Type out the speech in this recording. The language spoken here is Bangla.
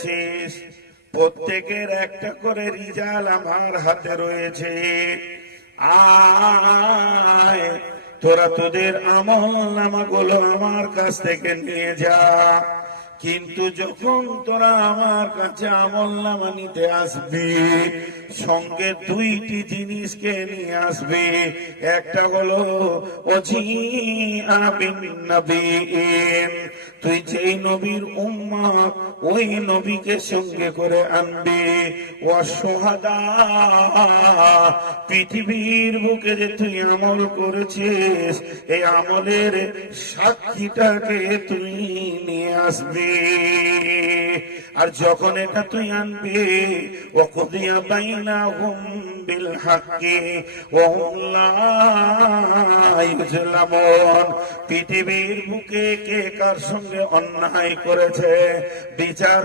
করেছিস, প্রত্যেকের একটা করে রিজাল আমার হাতে রয়েছে। আয় তোরা তোদের আমল নামাগুলো আমার কাছ থেকে নিয়ে যা। কিন্তু যখন তোরা আমার কাছে আমল নামা নিতে আসবি, সঙ্গে দুইটি জিনিসকে নিয়ে আসবি। একটা হলো তুই যেই নবীর উম্মত ওই নবীকে সঙ্গে করে আনবি। ওয়াসহাদা, পৃথিবীর বুকে যে তুই আমল করেছিস এই আমলের সাক্ষীটাকে তুই নিয়ে আসবি। আর যখন এটা তুই আনবি, ওয়াকুদিয়া বাইনাহুম বিল হাক্কি ওয়া হুম লা ইউজলামুন, পৃথিবীর বুকে কে কার সঙ্গে অন্যায় করেছে বিচার